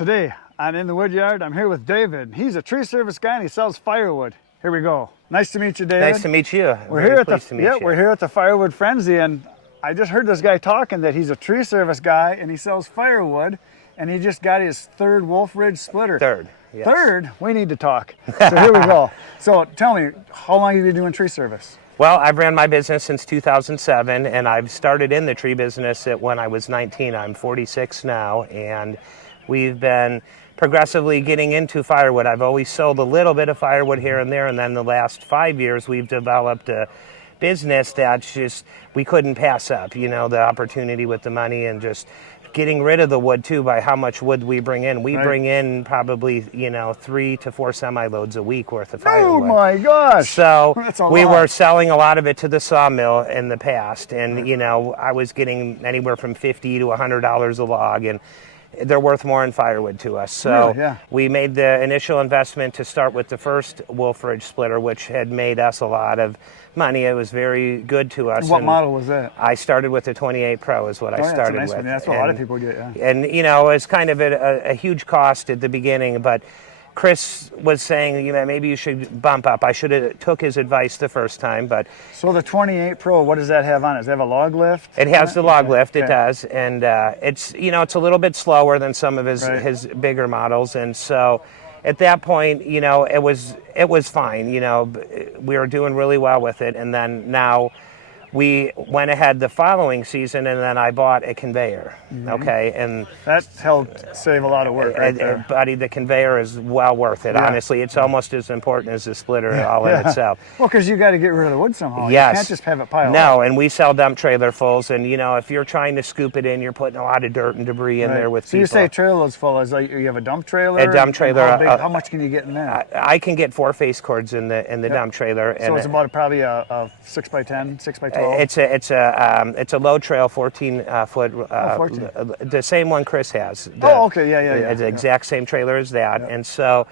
Today on In the Woodyard, I'm here with David. He's a tree service guy and he sells firewood. Here we go. Nice to meet you, David. Nice to meet you. We're here at the Firewood Frenzy, and I just heard this guy talking that he's a tree service guy and he sells firewood, and he just got his third Wolf Ridge splitter. Third. Yes. Third? We need to talk. So here we go. So tell me, how long have you been doing tree service? Well, I've ran my business since 2007, and I've started in the tree business when I was 19. I'm 46 now, and we've been progressively getting into firewood. I've always sold a little bit of firewood here and there, and then the last 5 years we've developed a business that's just, we couldn't pass up, you know, the opportunity with the money and just getting rid of the wood too by how much wood we bring in. We bring in probably, 3 to 4 semi-loads a week worth of firewood. Oh my gosh! So we lot. were selling a lot of it to the sawmill in the past, and I was getting anywhere from $50 to $100 a log, and they're worth more in firewood to us. So really? Yeah. We made the initial investment to start with the first Wolf Ridge splitter, which had made us a lot of money. It was very good to us. And what model was that? I started with the 28 Pro is what I started that's a nice with. one. That's what a lot of people get, yeah. And, it's kind of a huge cost at the beginning, but Chris was saying, maybe you should bump up. I should have took his advice the first time, but... So the 28 Pro, what does that have on it? Does it have a log lift? It has the log lift, it does, and it's, it's a little bit slower than some of his bigger models, and so at that point, it was fine. We were doing really well with it, and then now we went ahead the following season, and then I bought a conveyor. Okay, and that helped save a lot of work right there. Buddy, the conveyor is well worth it. Honestly, it's almost as important as the splitter all in itself. Well, because you got to get rid of the wood somehow. Yes. You can't just have it piled up. No, and we sell dump trailer fulls, and if you're trying to scoop it in, you're putting a lot of dirt and debris in there with people. So you say trailer loads full, is like you have a dump trailer? A dump trailer. How much can you get in there? I can get 4 face cords in the dump trailer. So it's about probably a 6x10, 6x12. It's a low trail, 14 foot. 14. The same one Chris has. Okay, yeah. The exact same trailer as that, and so.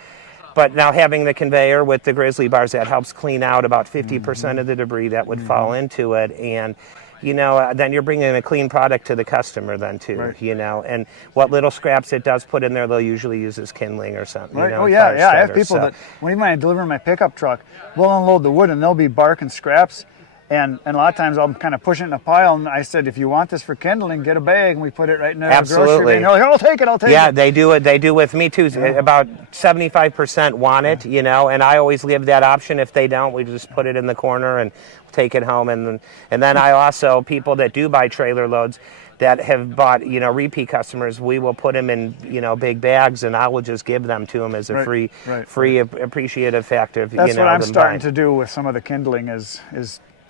But now having the conveyor with the grizzly bars, that helps clean out about 50% of the debris that would fall into it, and then you're bringing a clean product to the customer then too. And what little scraps it does put in there, they'll usually use as kindling or something. Right. I have people that when I deliver my pickup truck, we'll unload the wood and there'll be bark and scraps. And a lot of times I'll kind of push it in a pile, and I said, if you want this for kindling, get a bag, and we put it right in the grocery bin. They're like, I'll take it. Yeah, they do it. They do with me too. Yeah. About 75% want it, and I always give that option. If they don't, we just put it in the corner and take it home. And then I also, people that do buy trailer loads that have bought, repeat customers, we will put them in, big bags, and I will just give them to them as a free appreciative factor. That's what I'm starting to do with some of the kindling is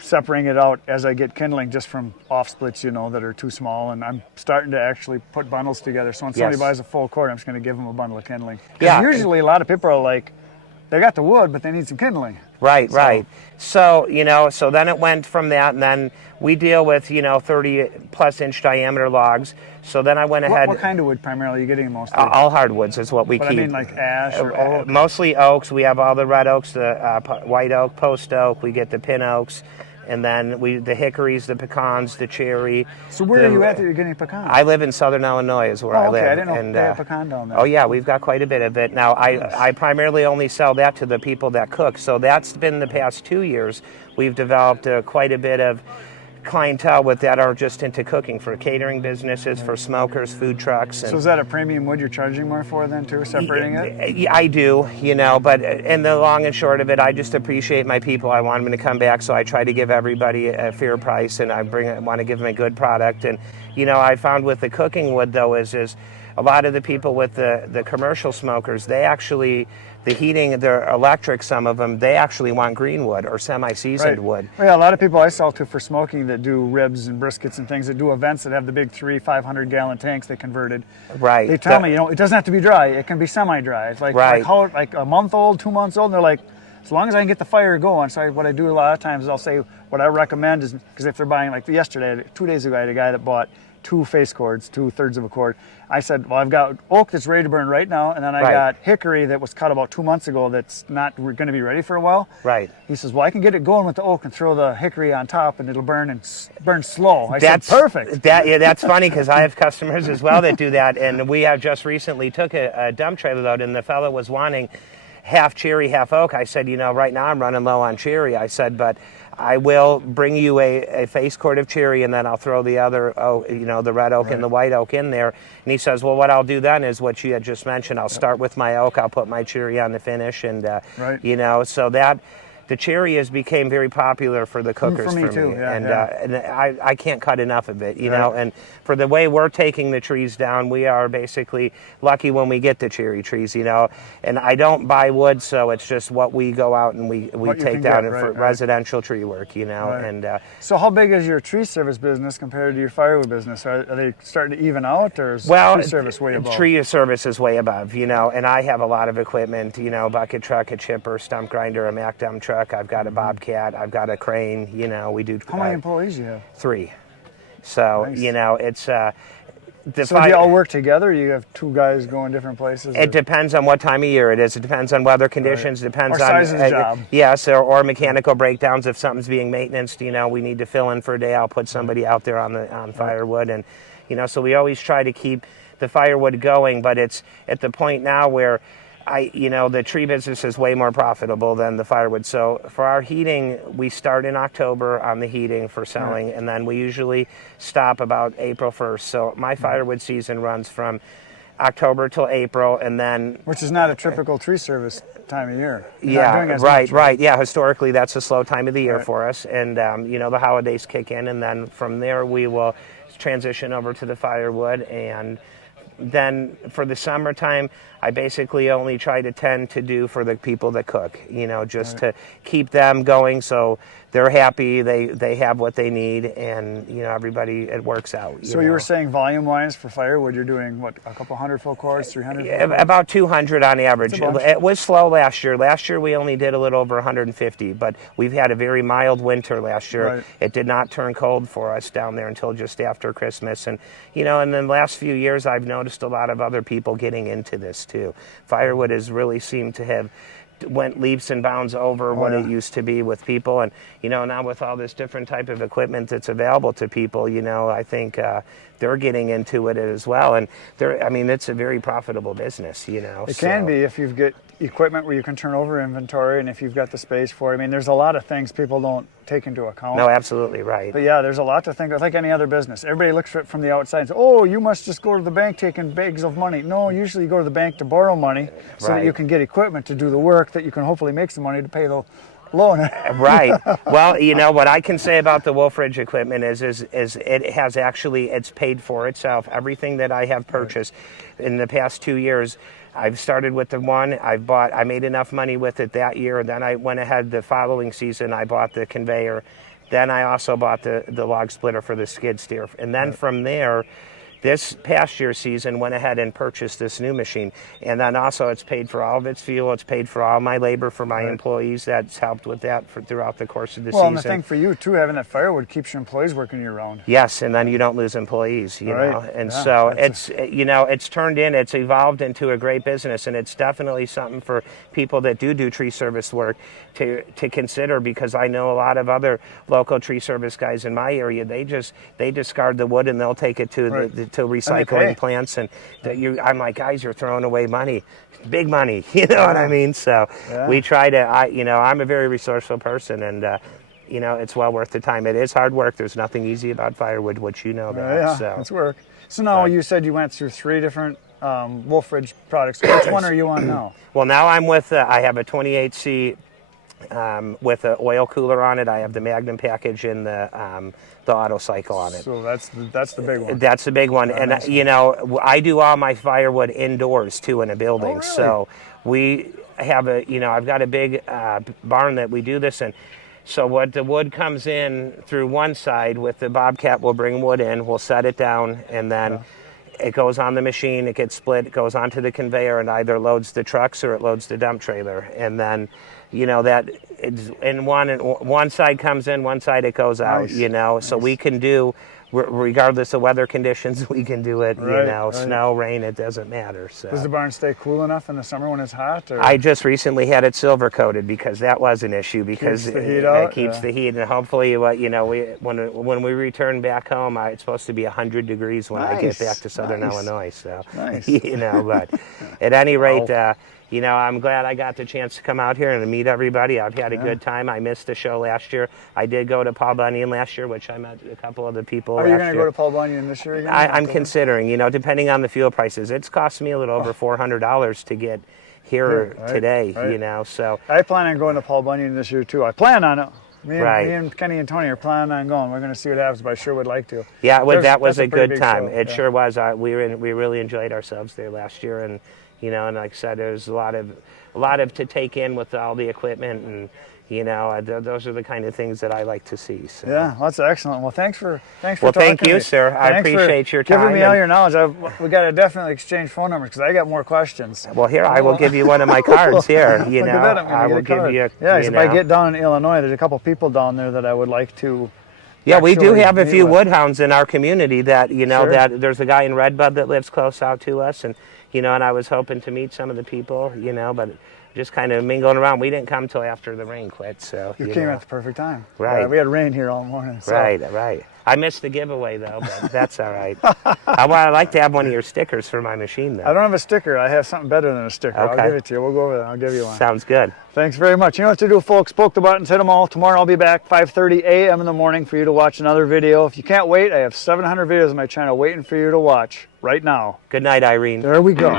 separating it out as I get kindling just from off splits, that are too small, and I'm starting to actually put bundles together. So when somebody buys a full cord, I'm just going to give them a bundle of kindling. Yeah. Usually a lot of people are like, they got the wood, but they need some kindling. Right. So, so then it went from that, and then we deal with, 30 plus inch diameter logs. So then I went ahead. What kind of wood primarily are you getting most of? All hardwoods is what we keep. I mean like ash or oak? Mostly oaks. We have all the red oaks, the white oak, post oak. We get the pin oaks. And then the hickories, the pecans, the cherry. So where are you at that you're getting pecans? I live in southern Illinois is where I live. I didn't know they have pecan down there. Oh yeah, we've got quite a bit of it. Now I primarily only sell that to the people that cook. So that's been the past 2 years. We've developed quite a bit of clientele with that are just into cooking for catering businesses, for smokers, food trucks. So is that a premium wood you're charging more for then too, separating it? I do, but in the long and short of it, I just appreciate my people. I want them to come back, so I try to give everybody a fair price, and I want to give them a good product. And I found with the cooking wood though is a lot of the people with the commercial smokers, they actually, the heating, their electric, some of them, they actually want green wood or semi-seasoned wood. Well, yeah, a lot of people I sell to for smoking that do ribs and briskets and things, that do events that have the big 500-gallon tanks they converted. Right. They tell me, it doesn't have to be dry. It can be semi-dry. It's like a month old, 2 months old, and they're like, as long as I can get the fire going. So what I do a lot of times is I'll say what I recommend is, because if they're buying, like yesterday, 2 days ago, I had a guy that bought 2 face cords, 2/3 of a cord. I said, well, I've got oak that's ready to burn right now, and then I got hickory that was cut about 2 months ago that's not going to be ready for a while. Right. He says, well, I can get it going with the oak and throw the hickory on top, and it'll burn and burn slow. I said, perfect. That's funny, because I have customers as well that do that, and we have just recently took a dump trailer load, and the fellow was wanting half cherry, half oak. I said, right now I'm running low on cherry. I said, but I will bring you a face cord of cherry, and then I'll throw the other, the red oak and the white oak in there. And he says, well, what I'll do then is what you had just mentioned. I'll start with my oak. I'll put my cherry on the finish, and so that the cherry has became very popular for the cookers for me too. Yeah, and I can't cut enough of it, know. And for the way we're taking the trees down, we are basically lucky when we get the cherry trees, And I don't buy wood, so it's just what we go out and we take down for residential tree work, And so, how big is your tree service business compared to your firewood business? Are they starting to even out, or is tree service way above? Tree service is way above, And I have a lot of equipment, bucket truck, a chipper, stump grinder, a Mack dump truck. I've got a bobcat. I've got a crane. We do. How many employees do you have? 3. So nice. It's. So do you all work together? You have 2 guys going different places? It depends on what time of year it is. It depends on weather conditions. Depends or on size of the job. Yes, or mechanical breakdowns. If something's being maintained, we need to fill in for a day. I'll put somebody out there on firewood, and so we always try to keep the firewood going. But it's at the point now where the tree business is way more profitable than the firewood. So for our heating, we start in October on the heating for selling, and then we usually stop about April 1st. So my firewood season runs from October till April, and then... Which is not a typical tree service time of year. Right. Yeah, historically that's a slow time of the year for us. And, the holidays kick in, and then from there we will transition over to the firewood. And then for the summertime, I basically only try to tend to do for the people that cook, just to keep them going so they're happy, they have what they need, and, everybody, it works out. So you were saying volume-wise for firewood, you're doing, what, a couple hundred full cords, 300? About 200 on average. It was slow last year. Last year we only did a little over 150, but we've had a very mild winter last year. Right. It did not turn cold for us down there until just after Christmas. And, and then the last few years I've noticed a lot of other people getting into this too. Firewood has really seemed to have went leaps and bounds over what it used to be with people, and now with all this different type of equipment that's available to people, I think they're getting into it as well, and it's a very profitable business. It can be if you've got equipment where you can turn over inventory, and if you've got the space for it. There's a lot of things people don't take into account. No, absolutely right. But yeah, there's a lot to think of, like any other business. Everybody looks at it from the outside and says, oh, you must just go to the bank taking bags of money. No, usually you go to the bank to borrow money so that you can get equipment to do the work that you can hopefully make some money to pay the loan. Right. Well, what I can say about the Wolfridge equipment is it has actually, it's paid for itself. Everything that I have purchased in the past 2 years, I've started with the one, I made enough money with it that year, and then I went ahead the following season, I bought the conveyor. Then I also bought the log splitter for the skid steer. And then from there, this past year season, went ahead and purchased this new machine. And then also it's paid for all of its fuel. It's paid for all my labor for my employees. That's helped with that throughout the course of the season. Well, and the thing for you, too, having that firewood keeps your employees working year-round. Yes, and then you don't lose employees, you know. And so it's, it's turned in, it's evolved into a great business, and it's definitely something for people that do tree service work to consider, because I know a lot of other local tree service guys in my area, they discard the wood and they'll take it to to recycling plants, and I'm like, guys, you're throwing away money, big money, what I mean? So we try to, I'm a very resourceful person, and it's well worth the time. It is hard work. There's nothing easy about firewood, which you know that. So it's work. So now you said you went through 3 different Wolfridge products. Which one are you on now? Well, now I'm with, I have a 28C with an oil cooler on it. I have the Magnum package and the auto cycle on it. So that's the big one. That's the big one. And I do all my firewood indoors too in a building. Oh, really? So we have I've got a big barn that we do this in. So what the wood comes in through one side with the Bobcat, we'll bring wood in, we'll set it down, and then it goes on the machine, it gets split, it goes onto the conveyor, and either loads the trucks or it loads the dump trailer. And then that it's in one side comes in, one side it goes out. Nice. So we can do regardless of weather conditions, we can do it. Right, You know, right. snow, rain, it doesn't matter. So. Does the barn stay cool enough in the summer when it's hot? Or? I just recently had it silver coated because that was an issue because Keeps the heat it out, keeps yeah. the heat, and hopefully, you know, when we return back home, it's supposed to be 100 degrees when I get back to Southern Illinois. So, you know, but at any rate, you know, I'm glad I got the chance to come out here and meet everybody. I've had a good time. I missed the show last year. I did go to Paul Bunyan last year, which I met a couple of the people. Are you going to go to Paul Bunyan this year again? I'm considering, you know, depending on the fuel prices. It's cost me a little over $400 to get here today, you know, so. I plan on going to Paul Bunyan this year, too. I plan on it. Me and Kenny and Tony are planning on going. We're going to see what happens, but I sure would like to. Yeah, that was a good time. Show. It sure was. We really enjoyed ourselves there last year, and you know, and like I said, there's a lot of to take in with all the equipment, and you know, those are the kind of things that I like to see. So. Yeah, well, that's excellent. Well, thanks for well, talking thank to you, me. sir. I appreciate your time. Giving me all your knowledge. We got to definitely exchange phone numbers because I got more questions. Well, here I will give you one of my cards. Here, you Look know, at that, I will give you. Yeah, if I get down in Illinois, there's a couple people down there that I would like to. Yeah, we do have a few woodhounds in our community that, you know, Sure. that there's a guy in Redbud that lives close out to us, and you know, and I was hoping to meet some of the people, you know, but just kind of mingling around. We didn't come till after the rain quit, so You came at the perfect time. Right. We had rain here all morning. So. Right. I missed the giveaway though, but that's all right. I'd like to have one of your stickers for my machine though. I don't have a sticker. I have something better than a sticker. Okay. I'll give it to you. We'll go over there. I'll give you one. Sounds good. Thanks very much. You know what to do, folks. Poke the buttons, hit them all. Tomorrow I'll be back 5:30 a.m. in the morning for you to watch another video. If you can't wait, I have 700 videos on my channel waiting for you to watch right now. Good night, Irene. There we go.